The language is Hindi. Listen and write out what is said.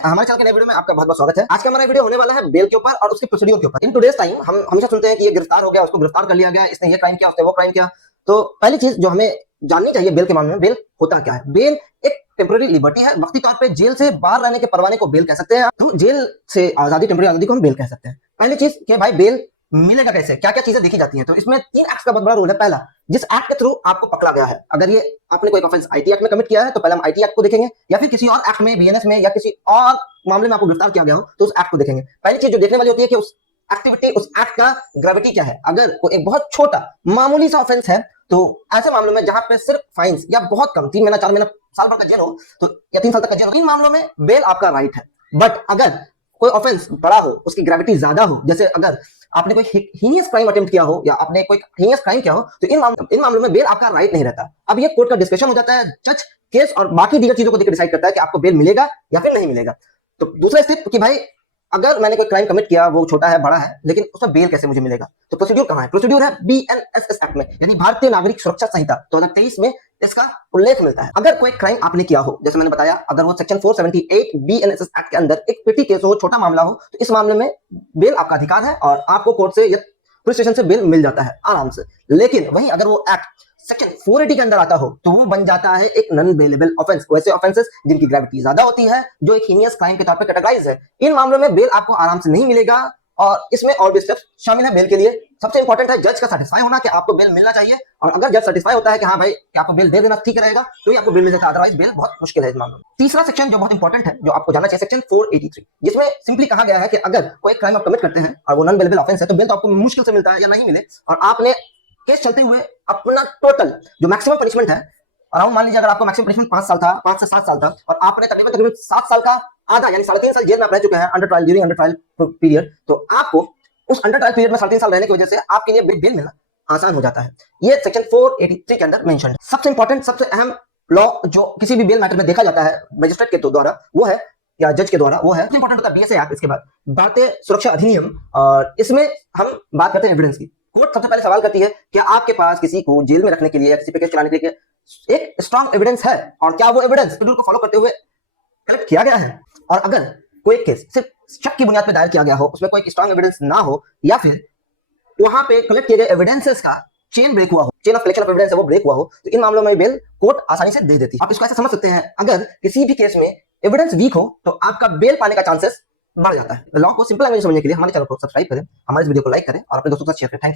हमारे चैनल के नए वीडियो में आपका बहुत बहुत स्वागत है। आज का हमारा वीडियो होने वाला है बेल के ऊपर और उसके प्रोसीड्यूर के ऊपर। इन टुडेस टाइम हम हमेशा सुनते हैं कि ये गिरफ्तार हो गया, उसको गिरफ्तार कर लिया गया, इसने ये क्राइम किया, उसने वो क्राइम किया। तो पहली चीज जो हमें जाननी चाहिए बेल के मामले में, बेल होता क्या है। बेल एक टेम्पररी लिबर्टी है, वक्ती तौर पे जेल से बाहर रहने के परवाने को बेल कह सकते हैं। तो जेल से आजादी, टेम्पररी आजादी को हम बेल कह सकते हैं। पहली चीज कि भाई बेल मिलेगा कैसे, क्या क्या चीजें देखी जाती हैं। तो इसमें 3 एक्ट का बहुत बड़ा रोल है। पहला, जिस एक्ट के थ्रू आपको पकड़ा गया है, अगर ये आपने कोई ऑफेंस आईटी एक्ट में कमिट किया है तो पहले हम आईटी एक्ट को देखेंगे, या फिर किसी और एक्ट में, बीएनएस में, या किसी और मामले में आपको गिरफ्तार किया गया हो तो उस एक्ट को देखेंगे। पहली चीज जो देखने वाली होती है कि उस एक्टिविटी, उस एक्ट का ग्रेविटी क्या है। अगर कोई एक बहुत छोटा मामूली सा ऑफेंस है तो ऐसे मामलों में जहां पे सिर्फ फाइन्स या बहुत कम 3 महीना, 4 महीना, साल भर का जेल हो तो, या 3 साल तक का जेल हो, इन मामलों में बेल आपका राइट है। बट अगर कोई ऑफेंस बड़ा हो, उसकी ग्रेविटी ज्यादा हो, जैसे अगर आपने कोई हीनियस क्राइम अटेम्प्ट किया हो या आपने कोई हीनियस क्राइम किया हो, तो इन मामलों में बेल आपका राइट नहीं रहता। अब ये कोर्ट का डिस्कशन हो जाता है, जज केस और बाकी दीगर चीजों को देखकर डिसाइड करता है कि आपको बेल मिलेगा या फिर नहीं मिलेगा। तो दूसरा स्टेप कि भाई अगर मैंने कोई क्राइम कमिट किया, वो छोटा है, बड़ा है, लेकिन उसमें बेल कैसे मुझे मिलेगा। तो प्रोसीड्यूर कहां है? प्रोसीड्यूर है बीएनएसएस एक्ट में, यानी भारतीय नागरिक सुरक्षा संहिता 2023 में इसका उल्लेख मिलता है। अगर कोई क्राइम आपने किया हो, जैसे मैंने बताया, अगर वो सेक्शन 478 बीएनएसएस एक्ट के अंदर एक पेटी केस हो, छोटा मामला हो, तो इस मामले में बेल आपका अधिकार है और आपको कोर्ट से या पुलिस स्टेशन से बेल मिल जाता है आराम से। लेकिन वहीं अगर वो एक्ट सेक्शन 480 के अंदर आता हो तो वो बन जाता है एक नॉन बेलेबल ऑफेंस। वैसे ऑफेंसेस जिनकी ग्रेविटी ज्यादा होती है, जो एक हीनियस क्राइम के तौर पे कैटेगराइज है, इन मामलों में बेल आपको आराम से नहीं मिलेगा। और इसमें और भी स्टेप्स शामिल है बेल के लिए। सबसे इंपॉर्टेंट है जज का सेटिस्फाई होना कि आपको बेल मिलना चाहिए, और अगर जज सेटिस्फाई होता है कि हाँ भाई कि आपको बेल दे देना ठीक रहेगा, तो ही आपको बेल मिल जाता है, अदरवाइज बेल बहुत मुश्किल है इस मामले में। तीसरा सेक्शन जो बहुत इंपॉर्टेंट है, जो आपको जानना चाहिए, सेक्शन 483, जिसमें सिंपली कहा गया है कि अगर कोई क्राइम आप कमिट करते हैं और वो नॉन बेलेबल ऑफेंस है तो बेल तो आपको मुश्किल से मिलता है या नहीं मिले, और आपने केस चलते हुए अपना टोटल जो मैक्सिमम पनिशमेंट है, अराउंड मान लीजिए अगर आपका मैक्सिमम पनिशमेंट 5 साल था, 5 से 7 साल था, और आपने तकरीबन तकरीबन 7 साल का आधा यानी 3.5 साल जेल में आप रह चुके हैं under trial, during under trial period, तो आपको उस अंडर ट्रायल पीरियड में 3.5 साल रहने की वजह से आपके लिए बेल मिलना आसान हो जाता है। ये सेक्शन 483 के अंदर मेंशन है। सबसे इंपॉर्टेंट, सबसे अहम लॉ जो किसी भी बेल मैटर में देखा जाता है मजिस्ट्रेट के द्वारा, वो है, या जज के द्वारा, वो है इंपॉर्टेंट होता है बीएसए एक्ट। इसके बाद भारतीय सुरक्षा अधिनियम, और इसमें हम बात करते हैं एविडेंस की। कोर्ट सबसे पहले सवाल करती है कि आपके पास किसी को जेल में रखने के लिए या किसी पे केस चलाने के लिए एक स्ट्रांग एविडेंस है, और क्या वो एविडेंस शेड्यूल को फॉलो करते हुए कलेक्ट किया गया है। और अगर कोई केस सिर्फ शक की बुनियाद पर दायर किया गया हो, उसमें कोई स्ट्रांग एविडेंस ना हो, या फिर वहां पे कलेक्ट किए गए एविडेंसेस का चेन ब्रेक हुआ हो, chain of collection of evidence है वो ब्रेक हुआ हो, तो इन मामलों में बेल कोर्ट आसानी से दे देती है। आप इसको ऐसे समझ सकते हैं, अगर किसी भी केस में एविडेंस वीक हो तो आपका बेल पाने का चांसेस बढ़ जाता है। लॉ को सिंपल लैंग्वेज समझने के लिए हमारे चैनल को सब्सक्राइब करें, हमारे इस वीडियो को लाइक करें और अपने दोस्तों के साथ शेयर करें। Thank you.